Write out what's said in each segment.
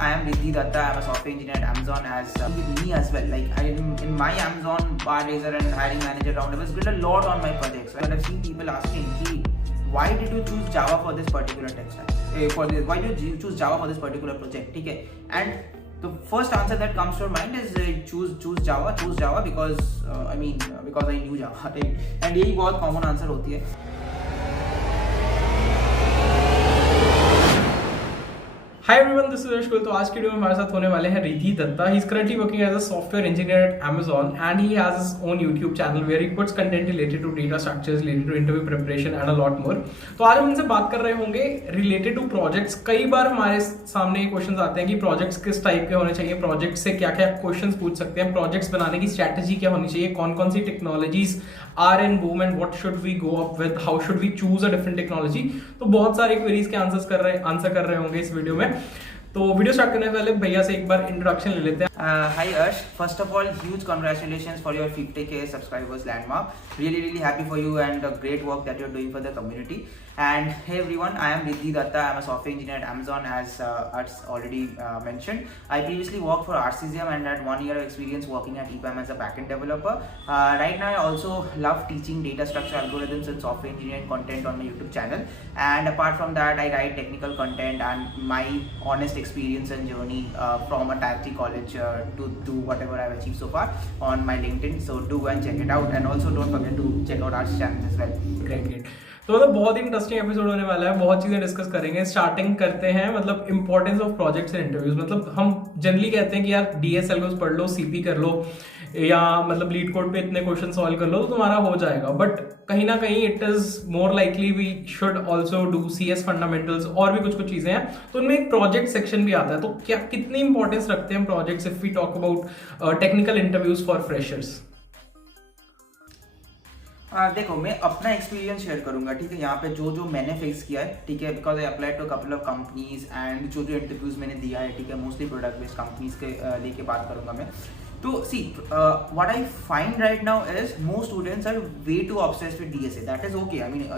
I am Riddhi Datta. I am a software engineer at Amazon with me as well. Like in my Amazon bar raiser and hiring manager round, I was built a lot on my projects. Right? But I've seen people asking, why did you choose Java for this particular tech stack? Why did you choose Java for this particular project? Okay? And the first answer that comes to your mind is choose Java because because I knew Java, right? And यही बहुत common answer होती है. Hi everyone, this is Yashkul. तो आज की video में हमारे साथ होने वाले हैं Riddhi Datta. He is currently working as a software engineer at Amazon and he has his own YouTube channel where he puts content related to data structures, related to interview preparation and a lot more. तो आज हम उनसे बात कर रहे होंगे related two projects. कई बार हमारे सामने क्वेश्चंस आते हैं कि प्रोजेक्ट्स किस टाइप के होने चाहिए, प्रोजेक्ट से क्या क्या क्वेश्चंस पूछ सकते हैं, प्रोजेक्ट्स बनाने की स्ट्रैटेजी क्या होनी चाहिए, कौन कौन सी technologies are in boom and what should we go up with, how should we choose a different technology. तो बहुत सारे क्वेरीज के आंसर कर रहे होंगे इस वीडियो में। तो वीडियो स्टार्ट करने से पहले भैया से एक बार इंट्रोडक्शन ले लेते हैं। Hi Arsh, first of all, huge congratulations for your 50k subscribers landmark. Really happy for you and the great work that you're doing for the community. And hey everyone, I am Riddhi Datta. I'm a software engineer at Amazon as already mentioned. I previously worked for Arcesium and had 1 year of experience working at EPAM as a backend developer. Right now I also love teaching data structure algorithms and software engineering content on my YouTube channel. And apart from that, I write technical content and my honest experience and journey from a Tier 3 college to whatever I've achieved so far on my LinkedIn. So do go and check it out, and also don't forget to check out our channel as well. Great. तो मतलब बहुत ही interesting episode होने वाला है, बहुत चीजें discuss करेंगे। Starting करते हैं मतलब importance of projects and interviews. मतलब हम जनरली कहते हैं कि यार DSL पढ़ लो, CP कर लो, या मतलब लीड कोड पे इतने क्वेश्चन सॉल्व कर लो तो तुम्हारा हो जाएगा। बट कहीं ना कहीं it is more likely we should also do CS fundamentals और भी कुछ चीजें हैं। तो उनमें एक प्रोजेक्ट सेक्शन भी आता है। तो क्या कितनी इंपॉर्टेंस रखते हैं projects if we talk about technical interviews for freshers? देखो, मैं अपना एक्सपीरियंस शेयर करूंगा, ठीक है। यहाँ पे जो मैंने फेस किया है, ठीक है, because I apply to couple of companies and जो इंटरव्यूज मैंने दिया है, ठीक है, मोस्टली प्रोडक्ट बेस्ड कंपनीज के लेके बात करूंगा मैं। तो see, what I find right now is most students are way too obsessed with DSA. That is okay. I mean,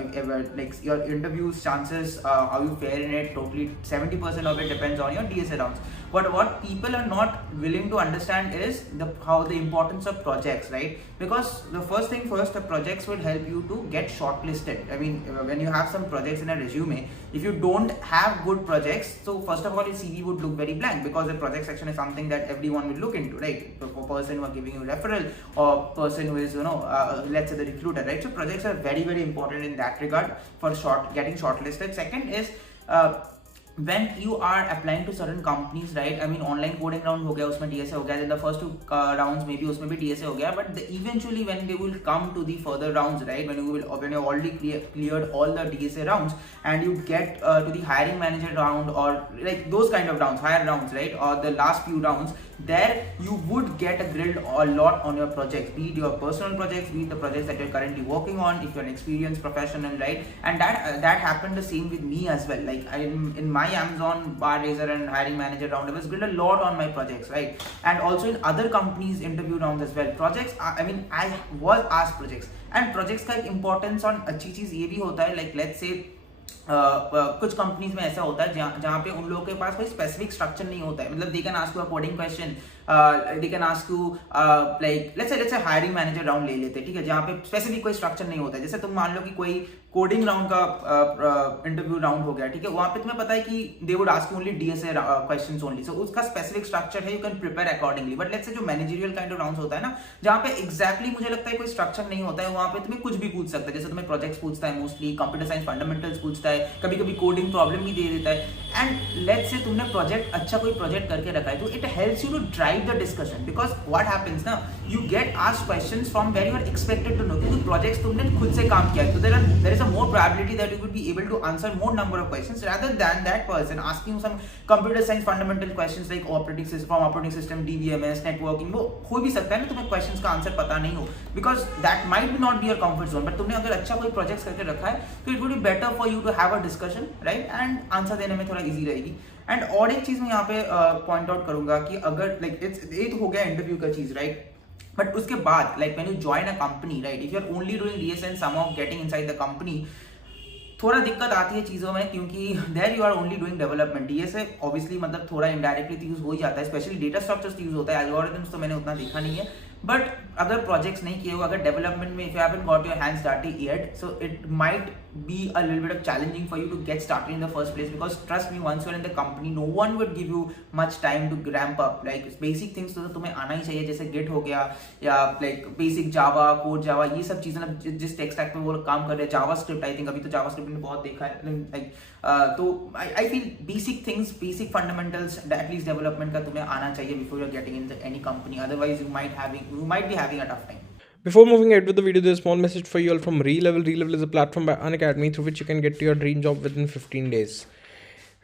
like your interviews chances, how you fare in it, totally 70% of it depends on your DSA rounds. But what people are not willing to understand is how the importance of projects, right? Because the first thing first, the projects will help you to get shortlisted. I mean, when you have some projects in a resume, if you don't have good projects, so first of all, your CV would look very blank because the project section is something that everyone will look into, right? For person who are giving you referral or person who is let's say the recruiter, right? So projects are very important in that regard for getting shortlisted. Second is when you are applying to certain companies, right? I mean, online coding round हो गया, उसमें DSA हो गया, then the first 2 rounds maybe उसमें भी DSA हो गया, but eventually when they will come to the further rounds, right? When you already cleared all the DSA rounds and you get to the hiring manager round or like those kind of rounds, higher rounds, right? Or the last few rounds, there you would get grilled a lot on your projects, be it your personal projects, be it the projects that you're currently working on, if you're an experienced professional, right? And that happened the same with me as well. Like in my Amazon bar raiser and hiring manager round, I was grilled a lot on my projects, right? And also in other companies interview rounds as well. Projects, I mean, I was asked projects, and projects का एक importance on अच्छी चीज ये भी होता है, like let's say कुछ companies में ऐसा होता है जहाँ पे उन लोगों के पास कोई स्पेसिफिक स्ट्रक्चर नहीं होता है। मतलब दे can ask you a coding question, they can ask you like let's say hiring manager round ले लेते हैं, ठीक है, जहाँ पे स्पेसिफिक कोई स्ट्रक्चर नहीं होता है। जैसे तुम मान लो कि कोई कोडिंग राउंड का इंटरव्यू राउंड हो गया, ठीक है, वहाँ पे तुम्हें पता है कि they would ask only DSA questions only, so उसका स्पेसिफिक स्ट्रक्चर है, you can prepare accordingly. But let's say जो मैनेजरियल काइंड ऑफ राउंड्स होता है ना, जहाँ पे एग्जैक्टली मुझे लगता है कोई स्ट्रक्चर नहीं होता है, वहाँ पे तुम्हें कुछ भी पूछ सकता है। जैसे तुम्हें प्रोजेक्ट्स पूछता है, मोस्टली कंप्यूटर साइंस फंडामेंटल्स पूछता है, कभी कोडिंग प्रॉब्लम भी दे देता है। एंड लेट्स से तुमने कोई प्रोजेक्ट करके रखा है, तो it helps you to drive the discussion, because what happens ना, you get asked questions from where you are expected to know, क्योंकि प्रोजेक्ट्स तुमने खुद से काम किया है, तो there is a more probability that you would be able to answer more number of questions rather than that person asking you some computer science fundamental questions like operating system, DBMS, networking। वो हो भी सकता है ना तुम्हें questions का answer पता नहीं हो, because that might not be your comfort zone, but तुमने अगर अच्छा कोई प्रोजेक्ट करके रखा है तो it would be better for you to have a discussion, right? and answer देने में थोड़ा easy रहेगी। एंड और एक चीज मैं यहाँ पे पॉइंट आउट करूंगा कि अगर लाइक ये तो हो गया इंटरव्यू का चीज, राइट? बट उसके बाद like when you join a company, right, if you are only doing DSA and somehow getting inside the company, थोड़ा दिक्कत आती है चीज़ों में, क्योंकि there you are only doing development. DSA obviously मतलब थोड़ा इनडायरेक्टली यूज हो ही जाता है, स्पेशली डेटा स्ट्रक्चर्स यूज होता है, एल्गोरिथम्स तो मैंने उतना देखा नहीं है। बट अगर प्रोजेक्ट्स नहीं किए हो, अगर डेवलपमेंट में if you haven't got your hands dirty yet, so it might be a little bit of challenging for you to get started in the first place, because trust me, once you're in the company no one would give you much time to ramp up. Like basic things तो तुम्हें आना ही चाहिए, जैसे Git हो गया या like basic Java, code Java, ये सब चीजें ना जिस टेक स्टैक पे वो लोग काम कर रहे हैं, जावास्क्रिप्ट आई थिंक अभी तो जावास्क्रिप्ट मैंने बहुत देखा है लाइक तो I feel basic things, basic fundamentals at least development का तुम्हें आना चाहिए before you are getting in any company, otherwise you might be having a tough time. Before moving ahead with the video, there's a small message for you all from Relevel. Relevel is a platform by Unacademy through which you can get to your dream job within 15 days.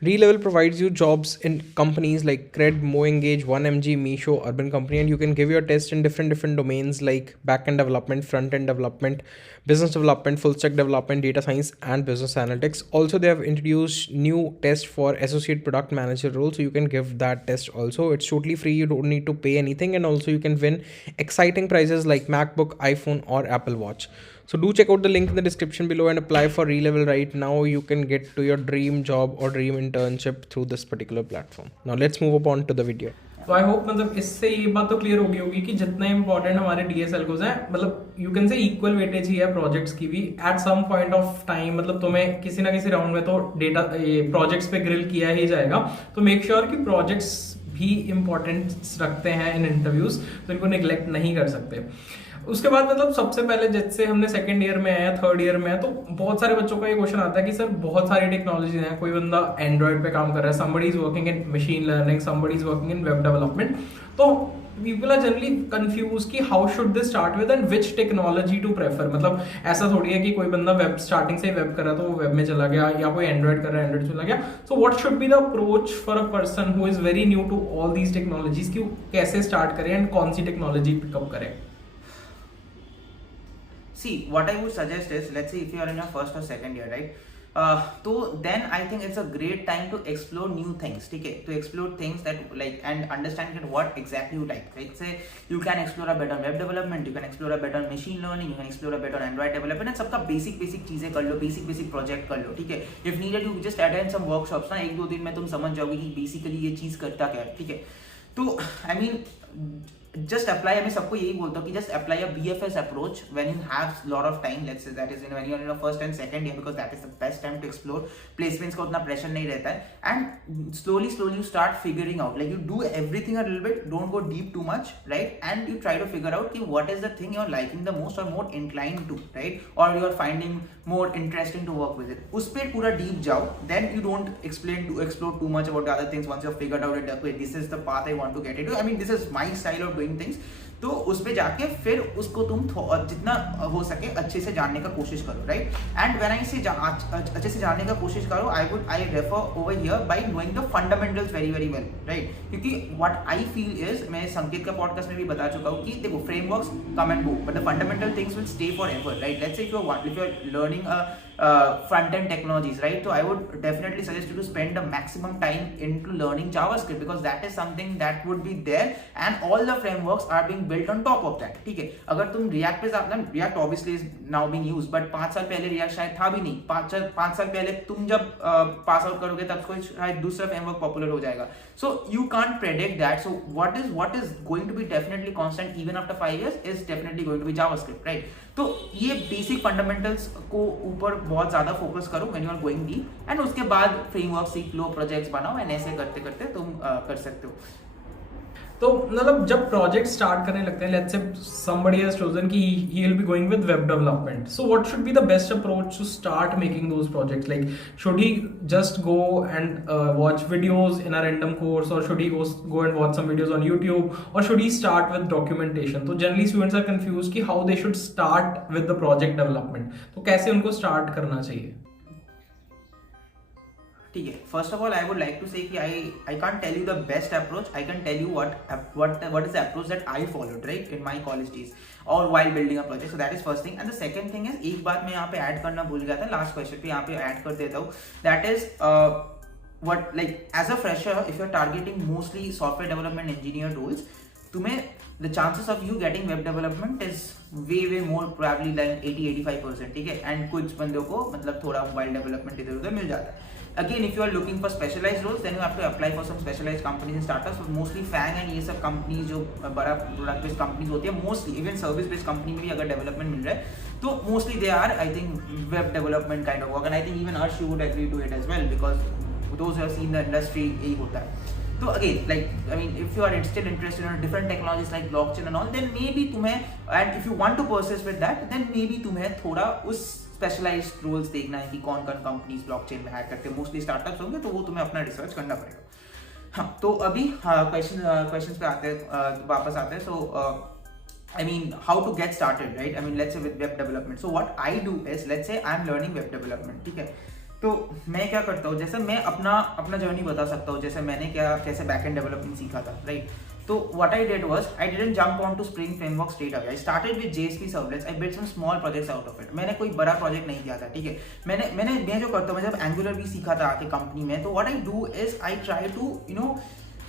Relevel provides you jobs in companies like Cred, MoEngage, 1MG, Meesho, Urban Company, and you can give your test in different domains like back-end development, front-end development, business development, full-stack development, data science, and business analytics. Also, they have introduced new test for associate product manager role, so you can give that test also. It's totally free. You don't need to pay anything, and also you can win exciting prizes like MacBook, iPhone, or Apple Watch. So do check out the link in the description below and apply for Relevel right now. You can get to your dream job or dream internship through this particular platform. Now let's move on to the video. तो I hope मतलब इससे ये बात तो clear होगी कि जितना important हमारे डीएसएल को है, मतलब you can say equal weightage ही है प्रोजेक्ट्स की भी at some point of time. मतलब तुम्हें किसी ना किसी राउंड में तो डेटा प्रोजेक्ट्स पे ग्रिल किया ही जाएगा, तो मेक श्योर कि प्रोजेक्ट्स भी इंपॉर्टेंस रखते हैं इन इंटरव्यूज, तो इनको निगलेक्ट नहीं कर सकते। उसके बाद मतलब सबसे पहले जैसे हमने सेकंड ईयर में है, थर्ड ईयर में है, तो बहुत सारे बच्चों का ये क्वेश्चन आता है कि सर बहुत सारी टेक्नोलॉजीज हैं, कोई बंदा एंड्रॉइड पे काम कर रहा है, somebody is working in machine learning, somebody is working in web development, तो people are generally confused कि how should they start with and which technology to prefer। मतलब ऐसा थोड़ी है कि कोई बंदा वेब स्टार्टिंग से वेब कर रहा तो वो वेब में चला गया, या कोई एंड्रॉइड कर रहा है एंड्रॉइड चला गया। So what should be the approach for a person who is very new to all these technologies, कि कैसे स्टार्ट करें एंड कौन सी टेक्नोलॉजी पिकअप करें? See, what I would suggest is, let's say if you are in your first or second year, right? So then I think it's a great time to explore new things, ठीक है? To explore things that like and understand what exactly you like. Like say you can explore a bit on web development, you can explore a bit on machine learning, you can explore a bit on Android development, and सबका basic चीजें कर लो, basic project कर लो, ठीक है? If needed you just attend some workshops ना, 1-2 दिन में तुम समझ जाओगे कि basically ये चीज करता क्या है, ठीक है? तो I mean just apply, मैं सबको यही बोलता हूँ कि just apply a BFS approach when you have lot of time, let's say that is when you are in your first and second year, because that is the best time to explore. Placements का उतना pressure नहीं रहता है, and slowly you start figuring out, like you do everything a little bit, don't go deep too much, right? And you try to figure out कि what is the thing you are liking the most or more inclined to, right? Or you are finding more interesting to work with it, उस पे पूरा deep जाओ, then you don't explore too much about the other things once you have figured out it, okay, this is the path I want to get into, I mean this is my style of doing things, तो उस पे जाके फिर उसको तुम जितना हो सके अच्छे से जानने का कोशिश करो, राइट? एंड व्हेन आई से अच्छे से जानने का कोशिश करो, I refer over here bye knowing the fundamentals very well, right? क्योंकि व्हाट आई फील इज, मैं संकेत का पॉडकास्ट में भी बता चुका हूँ कि देखो frameworks come and go, but the fundamental things will stay forever, right? Let's say if you are learning front-end technologies, right? So I would definitely suggest you to spend the maximum time into learning JavaScript, because that is something that would be there and all the frameworks are being built on top of that, ठीक है? अगर तुम React पे जाना, React obviously is now being used, but 5 साल पहले React शायद था भी नहीं, 5 साल पहले तुम जब पास आउट करोगे तब कोई शायद दूसरा फ्रेमवर्क पॉपुलर हो जाएगा, so you can't predict that. So what is going to be definitely constant even after 5 years is definitely going to be JavaScript, right? तो ये बेसिक फंडामेंटल्स को ऊपर बहुत ज़्यादा फोकस करो when you are going deep, and उसके बाद framework सीख लो, प्रोजेक्ट्स बनाओ, एंड ऐसे करते करते तुम कर सकते हो। तो मतलब जब प्रोजेक्ट स्टार्ट करने लगते हैं, let's say somebody has chosen कि he will be going with web development, so what should be the best approach to start making those projects? Like should he just go and watch videos in a random course, or should he go and watch some videos on YouTube, or should he start with documentation? तो generally students are confused कि how they should start with the project development, तो कैसे उनको start करना चाहिए? ठीक है, first of all I would like to say कि I can't tell you the best approach, I can tell you what is the approach that I followed, right, in my college days or while building a project. So that is first thing, and the second thing is, एक बात मैं यहाँ पे add करना भूल गया था, last question पे यहाँ पे ऐड कर देता हूँ, that is what, like as a fresher if you're targeting mostly software development engineer roles, तुम्हें the chances of you getting web development is way more probably than 80-85%, ठीक है। एंड कुछ बंदों को मतलब थोड़ा मोबाइल डेवलपमेंट इधर उधर मिल जाता है। Again, if you are looking for specialized roles, then you have to apply for some specialized companies and startups. So mostly FANG and ये सब कंपनीज जो बड़ा प्रोडक्ट बेस्ड कंपनीज होती है, mostly even service based company में भी अगर development मिल रहा है तो mostly they are I think web development kind of work, and I think even Harsh you would agree to it as well because those have seen the industry यही होता है। तो again like I mean if you are still interested in different technologies like blockchain and all, then maybe तुम्हें, and if you want to persist with that, then maybe तुम्हें थोड़ा उस specialised roles देखना है कि कौन कौन companies blockchain में हायर करते हैं। मोस्टली स्टार्टअप्स होंगे तो वो तुम्हें अपना रिसर्च करना पड़ेगा। हाँ, तो अभी क्वेश्चंस पे आते हैं, वापस आते हैं। सो I mean, how to get started, right? I mean, let's say with web development. So what I do is, let's say I'm learning web development, ठीक है। तो मैं क्या करता हूँ, जैसे मैं अपना जर्नी बता सकता हूँ, जैसे मैंने कैसे बैकएंड डेवलपमेंट सीखा था, राइट। तो what I did was, I didn't jump onto Spring Framework straight away. I started with JSP servlets. I built some small projects out of it. मैंने कोई बड़ा प्रोजेक्ट नहीं किया था, ठीक है। मैं जो करता हूँ, मैं जब Angular भी सीखा था आके कंपनी में, तो what I do is I try to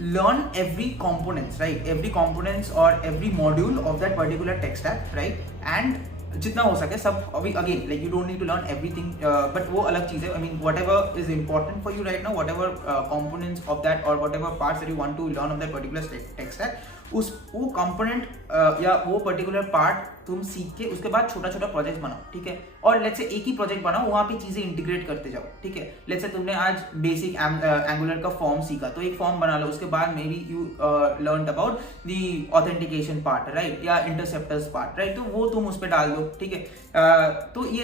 learn every components, right? Every components or every module of that particular tech stack, right? And जितना हो सके सब, अभी again like you don't need to learn everything, but वो अलग चीज़ है। I mean whatever is important for you right now, whatever components of that और whatever parts that you want to learn of that particular tech stack, वो component या वो particular part तुम सीख के उसके बाद छोटा छोटा प्रोजेक्ट बनाओ, ठीक है। और लेट्स से एक ही प्रोजेक्ट बनाओ, वहाँ पे चीजें इंटीग्रेट करते जाओ, ठीक है। लेट्स से तुमने आज बेसिक एंगुलर का फॉर्म सीखा, तो एक फॉर्म बना लो, उसके बाद may be you learn about the authentication part, right, या इंटरसेप्टर्स पार्ट, राइट, तो वो तुम उस पर डाल दो, ठीक है। तो ये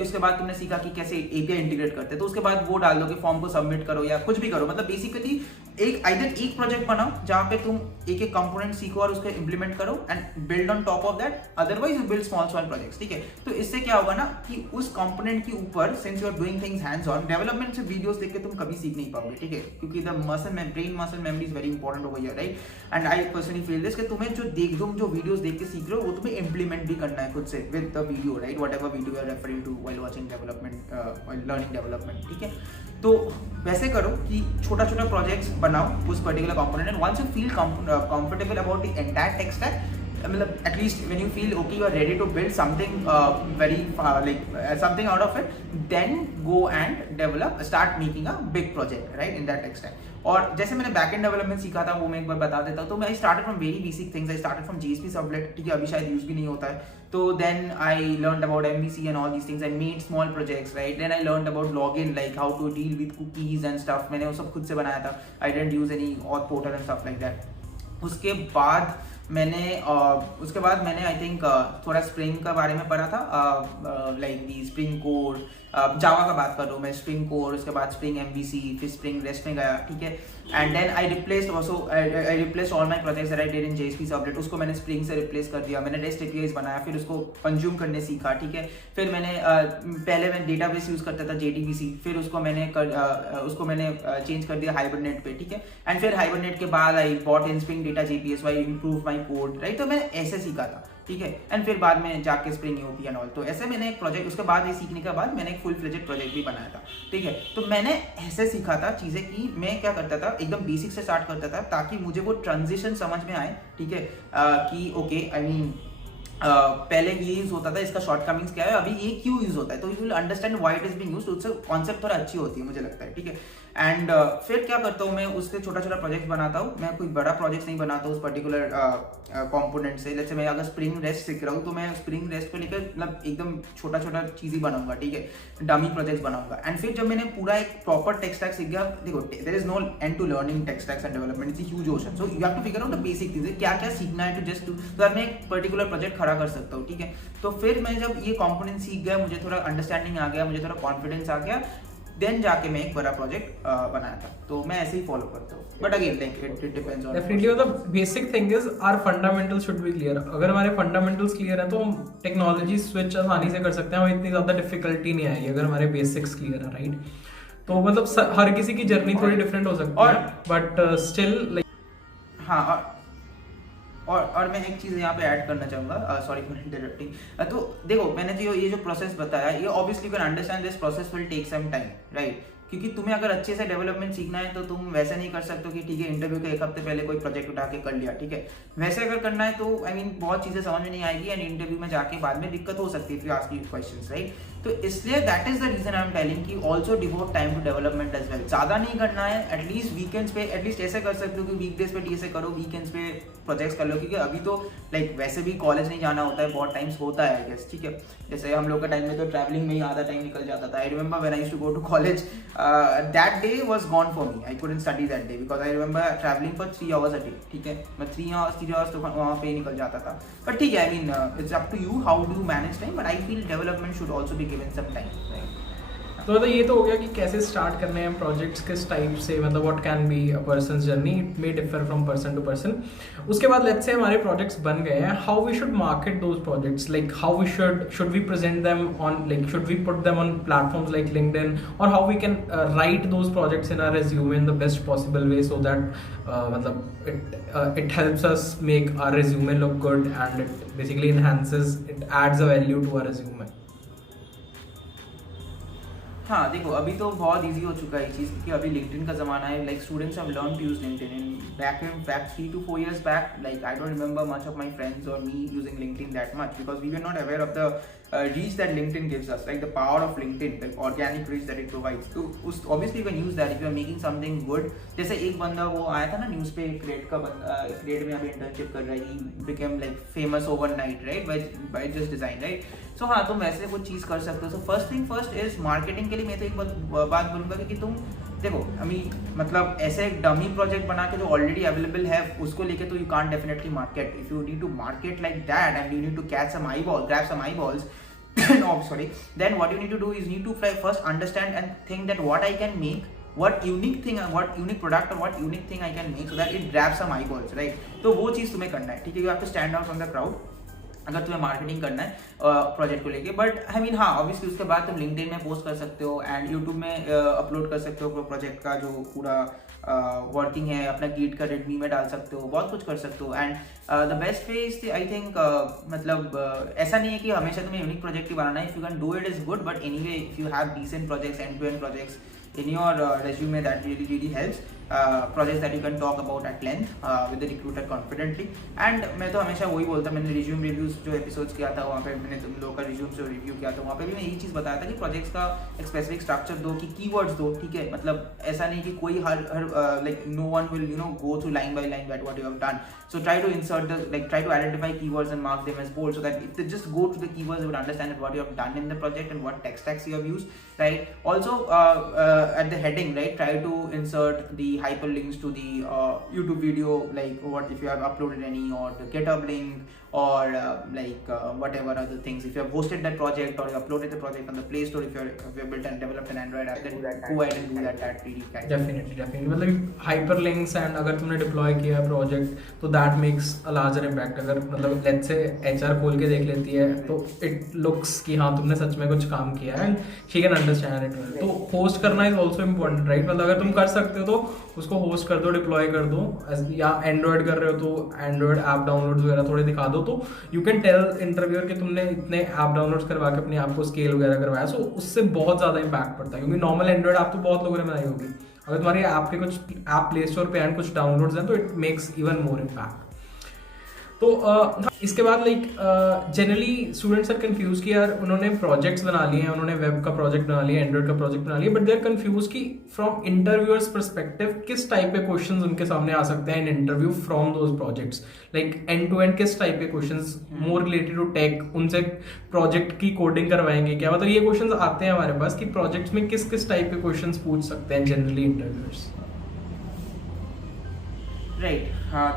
उसके बाद तुमने सीखा कि कैसे एपीआई इंटीग्रेट करते हैं, तो उसके बाद वो डाल दो कि फॉर्म को सबमिट करो या कुछ भी करो। मतलब बेसिकली एक प्रोजेक्ट बनाओ जहाँ पे तुम एक कंपोनेंट सीखो और उसको इंप्लीमेंट करो and build on top of that, otherwise you build small projects, ठीक है। तो इससे क्या होगा ना कि उस कंपोनेंट के ऊपर, since you are doing things hands on, development से वीडियोस देख के तुम कभी सीख नहीं पाओगे, ठीक है, क्योंकि the brain muscle memory is very important over here, right. And I personally feel this कि तुम्हें तुम जो वीडियोस देख के सीख रहे हो वो तुम्हें इंप्लीमेंट भी करना है खुद से with the video, right, whatever video you are referring to while watching development, while learning development, ठीक है। तो वैसे करो कि छोटा छोटा प्रोजेक्ट्स बनाओ उस particular component, and once you feel comfortable about the entire tech stack, मतलब at least when you feel okay, you are ready to build something very something out of it, then go and start making a big project, right, in that tech stack. और जैसे मैंने backend development सीखा था वो मैं एक बार बता देता हूँ। तो मैं started from very basic things, I started from JSP servlet, ठीक है, अभी शायद यूज भी नहीं होता है। तो then I learned about MVC and all these things, I made small projects, right. Then I learned about login, like how to deal with cookies and stuff, मैंने वो सब खुद से बनाया था। I didn't use any auth portal and stuff like that. उसके बाद मैंने आई थिंक थोड़ा स्प्रिंग का बारे में पढ़ा था, लाइक दी स्प्रिंग कोर, जावा का बात कर रहा हूँ मैं, स्प्रिंग कोर, उसके बाद स्प्रिंग MVC, फिर स्प्रिंग रेस्ट में गया, ठीक है। And then I replaced all my projects that I did in JSP servlet, उसको मैंने स्प्रिंग से रिप्लेस कर दिया। मैंने रेस्ट APIs बनाया, फिर उसको कंज्यूम करने सीखा, ठीक है। फिर मैंने पहले मैं डेटाबेस यूज करता था JDBC, फिर उसको मैंने चेंज कर दिया हाइबरनेट पे, ठीक है। एंड फिर हाइबरनेट के बाद I bought in spring data JPS, I improve my code, right. तो मैंने ऐसे सीखा था, ठीक है। एंड फिर बाद में जाके स्प्रिंग EOP एंड ऑल, तो ऐसे मैंने एक प्रोजेक्ट, उसके बाद ये सीखने के बाद मैंने एक फुल फ्लेजेड प्रोजेक्ट भी बनाया था, ठीक है। तो मैंने ऐसे सीखा था चीजें कि मैं क्या करता था, एकदम बेसिक से स्टार्ट करता था ताकि मुझे वो ट्रांजिशन समझ में आए, ठीक है, कि ओके आई मीन पहले ये यूज होता था, इसका शॉर्टकमिंग्स क्या है, अभी ये क्यों यूज होता है, तो you will understand why it is being used, उससे कॉन्सेप्ट थोड़ा अच्छी होती है मुझे लगता है, ठीक है। एंड फिर क्या करता हूँ मैं, उससे छोटा छोटा प्रोजेक्ट बनाता हूँ। मैं कोई बड़ा प्रोजेक्ट नहीं बनाता उस पर्टिकुलर कंपोनेंट से। जैसे मैं अगर स्प्रिंग रेस्ट सीख रहा हूँ तो मैं स्प्रिंग रेस्ट को लेकर मतलब एकदम छोटा छोटा चीज ही बनाऊंगा, ठीक है, डमी प्रोजेक्ट बनाऊंगा। एंड फिर जब मैंने पूरा एक प्रॉपर टेक स्टैक सीख गया, देखो there is no end to learning tech stacks and development, it's a huge ocean, so you have to figure out the basic things, क्या क्या सीखना है टू जस्ट तो मैं एक पर्टिकुलर प्रोजेक्ट खड़ा कर सकता हूँ, ठीक है। तो फिर मैं जब ये कंपोनेंट सीख गया, मुझे थोड़ा अंडरस्टैंडिंग आ गया, मुझे थोड़ा कॉन्फिडेंस आ गया, देन जाके मैं एक बड़ा प्रोजेक्ट बनाया था। तो मैं ऐसे ही फॉलो करता हूँ, but again like it depends on definitely. मतलब basic thing is our fundamentals should be clear. अगर हमारे फंडामेंटल्स क्लियर है तो हम टेक्नोलॉजी स्विच आसानी से कर सकते हैं, हमें इतनी ज्यादा डिफिकल्टी नहीं आएगी अगर हमारे बेसिक्स क्लियर है, राइट। तो मतलब हर किसी की जर्नी थोड़ी डिफरेंट हो सकती है, बट स्टिल लाइक हाँ। और मैं एक चीज़ यहाँ पे ऐड करना चाहूँगा, सॉरी फॉर इंटरप्टिंग। तो देखो मैंने जो ये जो प्रोसेस बताया, ये obviously you can understand this process will take some time, right. क्योंकि तुम्हें अगर अच्छे से डेवलपमेंट सीखना है तो तुम वैसे नहीं कर सकते कि ठीक है इंटरव्यू के एक हफ्ते पहले कोई प्रोजेक्ट उठा के कर लिया, ठीक है। वैसे अगर करना है तो आई मीन बहुत चीज़ें समझ में नहीं आएगी एंड इंटरव्यू में जाके बाद में दिक्कत हो सकती है if you ask you questions, right. तो इसलिए that is the reason I am telling कि also devote time to development as well. ज़्यादा नहीं करना है, एटलीस्ट वीकेंड्स पे एटलीस्ट ऐसे कर सकते हो कि वीकडेज पे डीएसए करो, वीकेंड्स पे प्रोजेक्ट्स कर लो, क्योंकि अभी तो लाइक वैसे भी कॉलेज नहीं जाना होता है, बहुत टाइम्स होता है आई गेस, ठीक है। जैसे हम लोग का टाइम में तो ट्रैवलिंग में ही आधा टाइम निकल जाता था। I remember when I used to go to college, that day was gone for me, I couldn't study that day because I remember travelling for 3 hours a day, ठीक है। मैं 3 आवर्स तो वहाँ पे ही निकल जाता था। बट ठीक है, I mean it's up to you how do you manage time, but I feel development should also be given some time. तो ये तो हो गया कि कैसे स्टार्ट करने हैं प्रोजेक्ट्स, किस टाइप से, मतलब what can be a person's journey, it may differ from person to person. उसके बाद लेट्स से हमारे प्रोजेक्ट्स बन गए हैं, how we should market those projects, like how we should we present them on, like should we put them on platforms like LinkedIn, और how we can write those projects in our resume in the best possible way so that मतलब it helps us make our resume look good and it basically enhances, it adds a value to our resume. हाँ देखो, अभी तो बहुत easy हो चुका है ये चीज़, क्योंकि अभी लिंक्डइन का ज़माना है। Like students have learn to use LinkedIn in back 3 to 4 years back. Like I don't remember much of my friends or me using LinkedIn that much because we were not aware of the reach that LinkedIn gives us, like the power of LinkedIn, like organic reach that it provides. तो उस obviously you can use that if you are making something good. जैसे एक बंदा वो आया था ना news पे, क्रेड का बंदा, क्रेड में अभी इंटर्नशिप कर रहा है, he became like famous overnight, right, by just design, right? So हाँ, तुम वैसे कुछ चीज़ कर सकते हो। So first thing first is marketing के लिए मैं तो एक बात बोलूँगा कि तुम देखो, अभी मतलब ऐसे एक डमी प्रोजेक्ट बना के जो ऑलरेडी अवेलेबल है उसको लेके तो you can't definitely market. If you need to market like that and you need to catch some eyeballs, grab some eyeballs, no, sorry, then what you need to do is need to first understand and think that what I can make, what unique thing, what unique product or what unique thing I can make so that it grabs some eyeballs, right? तो वो चीज़ तुम्हें करना है, ठीक है। You have to stand out from the crowd अगर तुम्हें marketing करना है प्रोजेक्ट को लेके। बट आई मीन हाँ, ऑब्वियसली उसके बाद तुम लिंक्डइन में पोस्ट कर सकते हो एंड यूट्यूब में अपलोड कर सकते हो प्रोजेक्ट का जो पूरा वर्किंग है, अपना गिट का रेडमी में डाल सकते हो, बहुत कुछ कर सकते हो। And the best way is I think मतलब ऐसा नहीं है कि हमेशा तुम्हें यूनिक प्रोजेक्ट ही बनाना है। If you can do it is good, but anyway if you have decent projects, end to end projects in your resume, that really helps. Projects that you can talk about at length with the recruiter confidently. And मैं तो हमेशा वही बोलता, मैंने resume reviews जो episodes किया था वहाँ पे मैंने तुम लोगों का रिज्यूम से रिव्यू किया था, वहाँ पे भी मैं यही चीज़ बताया था कि प्रोजेक्ट्स का एक स्पेसिफिक स्ट्रक्चर दो, कि कीवर्ड्स दो, ठीक है। मतलब ऐसा नहीं कि कोई हर like no one will you know go through line by line what you have done. So try to insert the, like try to identify keywords and mark them as bold so that if they just go to the keywords, they would understand what you have done in the project and what tech stacks you have used, right? Also at the heading, right, try to insert the hyperlinks to the YouTube video, like what if you have uploaded any, or the GitHub link, or whatever other things. If you have hosted that project or you uploaded the project on the Play Store, if you have built and developed an Android app, then go ahead and do that. That really can. Definitely. मतलब hyperlinks and अगर तुमने deploy किया project तो that makes a larger impact. अगर मतलब let's say HR खोल के देख लेती है तो it looks कि हाँ तुमने सच में कुछ काम किया है and she can understand it well. तो host करना is also important, right? मतलब अगर तुम कर सकते हो तो उसको host कर दो, deploy कर दो, या Android कर रहे हो तो Android app downloads वगैरह थोड़े दिखा दो, तो यू कैन टेल इंटरव्यूअर कि तुमने इतने ऐप डाउनलोड्स करवा के अपने आप को स्केल वगैरह करवाया। सो उससे बहुत ज़्यादा इंपैक्ट पड़ता है, क्योंकि नॉर्मल एंड्रॉइड ऐप तो बहुत लोगों ने बनाई होगी, अगर तुम्हारे ऐप के कुछ ऐप प्ले स्टोर पे एंड कुछ डाउनलोड्स हैं तो it makes even more impact. तो इसके बाद like generally students are confuse कि यार उन्होंने प्रोजेक्ट्स बना लिए हैं, उन्होंने वेब का प्रोजेक्ट बना लिया, एंड्रॉइड का प्रोजेक्ट बना लिया, बट दे आर कंफ्यूज कि फ्रॉम इंटरव्यूअर्स परस्पेक्टिव किस टाइप के क्वेश्चंस उनके सामने आ सकते हैं in interview from those projects, like end to end किस टाइप के questions more related to tech, उनसे प्रोजेक्ट की कोडिंग करवाएंगे क्या, मतलब ये क्वेश्चंस आते हैं हमारे पास कि प्रोजेक्ट्स में किस किस टाइप के क्वेश्चंस पूछ सकते हैं generally interviewers. Right.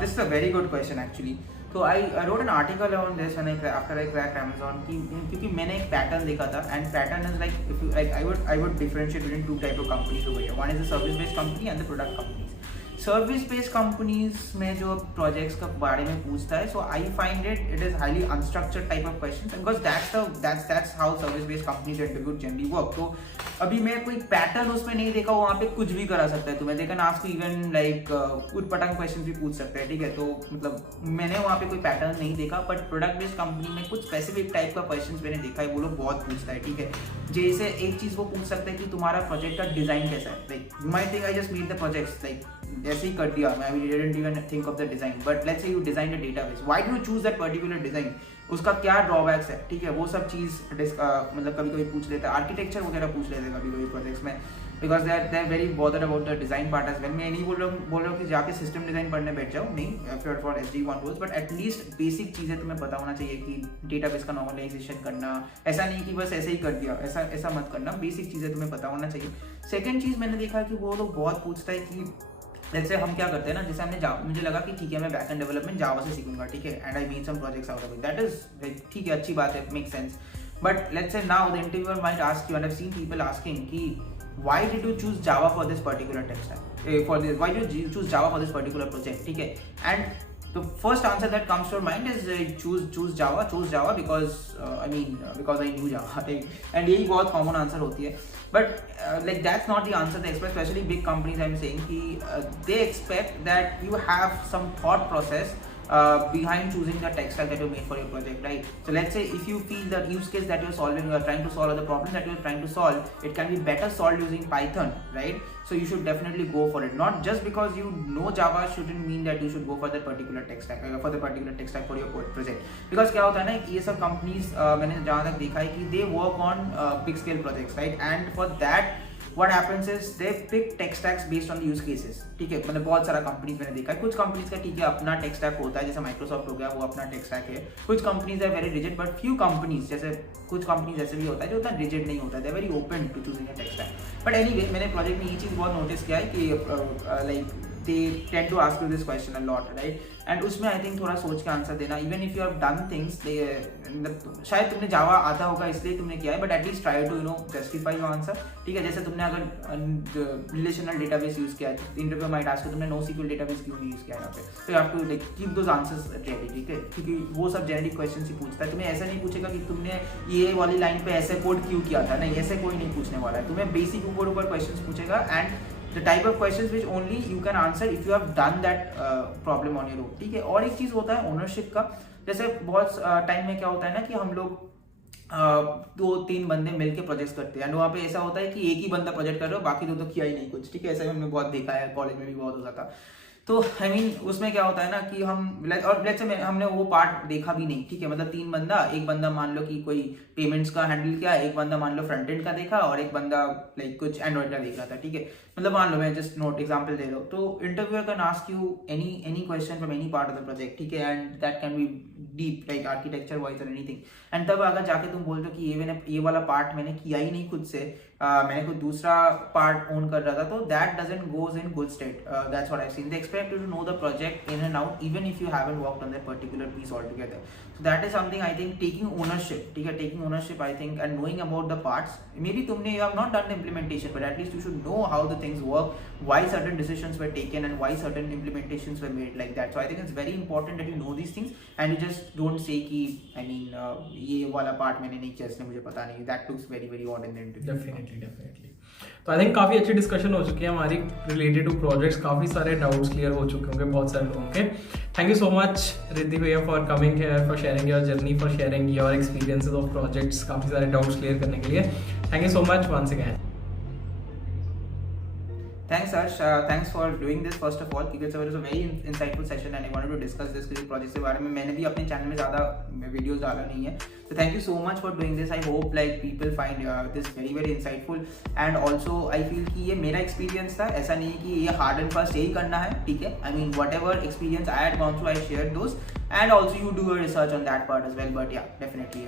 This is a very good question actually. So I wrote an article on this and after I cracked Amazon क्योंकि मैंने एक पैटर्न देखा था, and pattern is like if you like I would differentiate between two type of companies over here. One is the service based company and the product companies. Service based companies में जो projects का बारे में पूछता है, so I find it is highly unstructured type of questions, because that's how service based companies interview generally work. तो अभी मैं कोई पैटर्न उसमें नहीं देखा, वहाँ पे कुछ भी करा सकता है तुम्हें. They can ask even like उटपटांग क्वेश्चन भी पूछ सकते हैं, ठीक है. तो मतलब मैंने वहाँ पे कोई पैटर्न नहीं देखा, बट प्रोडक्ट बेस्ड कंपनी में कुछ स्पेसिफिक टाइप का क्वेश्चन मैंने देखा है, वो लोग बहुत पूछता है, ठीक है. जैसे एक चीज वो पूछ सकते हैं कि तुम्हारा प्रोजेक्ट का डिजाइन कैसा है. Like you might think I just made the projects, like ऐसे ही कर दिया, मैं didn't even think of the design, but let's से you design a database, why do you choose that particular design, उसका क्या ड्रॉबैक्स है, ठीक है. वो सब चीज मतलब कभी कभी पूछ लेते हैं. आर्किटेक्चर वगैरह पूछ लेते हैं कभी कभी प्रोजेक्ट्स में, because they are very bothered about the design part as well. मैं नहीं बोल रहा हूँ कि जाके सिस्टम डिजाइन पढ़ने बैठ जाओ, नहीं, for SD1 roles, but at least basic चीजें तुम्हें पता होना चाहिए कि डेटाबेस का नॉर्मलाइजेशन करना, ऐसा नहीं कि बस ऐसे ही कर दिया, ऐसा मत करना. बेसिक चीजें तुम्हें पता होना चाहिए. सेकेंड चीज मैंने देखा कि वो लोग बहुत पूछता है कि जैसे हम क्या करते हैं ना, जैसे हमने मुझे लगा कि ठीक है मैं बैकएंड डेवलपमेंट जावा से सीखूंगा, ठीक है, and I made some projects out of it, that is ठीक है, अच्छी बात है, make sense. But let's say now the interviewer might ask you, and I have seen people asking कि why did you choose Java for this particular tech stack, why did you choose Java for this particular project, ठीक है. And the first answer that comes to your mind is choose Java because because I knew Java, and यही बहुत common answer होती है. But like that's not the answer they expect, especially big companies. I'm saying कि they expect that you have some thought process behind choosing the tech stack that you made for your project, right? So let's say if you feel the use case that you're solving, you are trying to solve, or the problem that you're trying to solve, it can be better solved using Python, right? So you should definitely go for it. Not just because you know Java shouldn't mean that you should go for the particular tech stack, for your project. Because क्या होता है ना, ये सब companies मैंने जहाँ तक देखा है कि they work on big scale projects, right? And for that what happens is they pick tech stacks based on the use cases, ठीक है. मतलब बहुत सारा कंपनीज मैंने देखा है, कुछ कंपनीज का ठीक है अपना टेक स्टैक होता है, जैसे माइक्रोसॉफ्ट हो गया, वो अपना टेक स्टैक है. कुछ companies are very rigid, but few companies, जैसे कुछ कंपनीज ऐसे भी होता है जो उतना रिजिड नहीं होता है, they are very open to choosing a tech stack. But anyway मैंने प्रोजेक्ट में ये चीज़ बहुत नोटिस किया है कि like they tend to ask you this question a lot, right? And उसमें I think थोड़ा सोच के आंसर देना, even if you have done things, शायद तुमने जावा आता होगा इसलिए तुमने किया है, but at least try to justify your answer, ठीक है. जैसे तुमने अगर रिलेशनल डेटाबेस यूज किया है, इंटरव्यू माइट आस्क तुमने NoSQL डेटाबेस क्यों नहीं यूज किया यहाँ पे, तो you have to like keep those answers ready, ठीक है, क्योंकि वो सब जेनेरिक क्वेश्चन ही पूछता है. तुम्हें ऐसा नहीं पूछेगा कि तुमने ये वाली लाइन पे ऐसे कोड क्यों किया था, नहीं, ऐसे कोई नहीं पूछने वाला है. तुम्हें बेसिक ऊपर क्वेश्चन पूछेगा, and the type of questions which only you can answer if you have done that problem on your own, ठीक है. और एक चीज होता है ओनरशिप का. जैसे बहुत टाइम में क्या होता है ना कि हम लोग 2-3 बंदे मिलके प्रोजेक्ट करते हैं, एंड वहाँ पे ऐसा होता है कि एक ही बंदा प्रोजेक्ट कर रहा हो, बाकी दो तो किया ही नहीं कुछ, ठीक है. ऐसा हमने बहुत देखा है, कॉलेज में भी बहुत होता था. तो आई मीन उसमें क्या होता है ना कि हम और लेट्स से हमने वो पार्ट देखा भी नहीं, ठीक है. मतलब 3 बंदा, एक बंदा मान लो कि कोई पेमेंट्स का हैंडल किया, एक बंदा मान लो फ्रंट एंड का देखा, और एक बंदा लाइक कुछ एंड्रॉइड का देख रहा था, ठीक है. मतलब मान लो मैं जस्ट नोट एग्जांपल दे रहा हूँ, तो interviewer can ask you any question from any part of the project, ठीक है, and that can be deep like architecture wise और एनीथिंग. एंड तब अगर जाके तुम बोलते हो कि ये वाला पार्ट मैंने किया ही नहीं खुद से, मैंने कोई दूसरा पार्ट ओन कर रहा था, तो that doesn't goes in good state. That's what I seen. They expect you to know the project in and out even if you haven't worked on that particular piece altogether. So that is something I think taking ownership, ठीक है, taking ownership I think, and knowing about the parts. Maybe तुमने you have not done the implementation, but at least you should know how the things work, why certain decisions were taken and why certain implementations were made like that. So I think it's very important that you know these things and you just don't say कि I mean ये वाला part मैंने नहीं किया इसलिए मुझे पता नहीं. That looks very odd in the interview. Definitely. तो आई थिंक काफ़ी अच्छी डिस्कशन हो चुकी है हमारी रिलेटेड टू प्रोजेक्ट्स. काफ़ी सारे डाउट्स क्लियर हो चुके होंगे बहुत सारे लोगों के. Thank you so much Riddhi भैया for coming here, for sharing your journey, for sharing your experiences of projects. काफ़ी सारे डाउट्स क्लियर करने के लिए thank you so much once again. Thanks Harsh, thanks for doing this first of all, because it was a very insightful session and I wanted to discuss this project के बारे में. मैंने भी अपने channel में ज़्यादा वीडियोस डाला नहीं है, so thank you so much for doing this. I hope like people find this very insightful, and also I feel कि ये मेरा एक्सपीरियंस था, ऐसा नहीं कि ये हार्ड एंड फास्ट यही करना है, ठीक है. I mean whatever experience I had gone through I shared those, and also you do your research on that part as well, but yeah definitely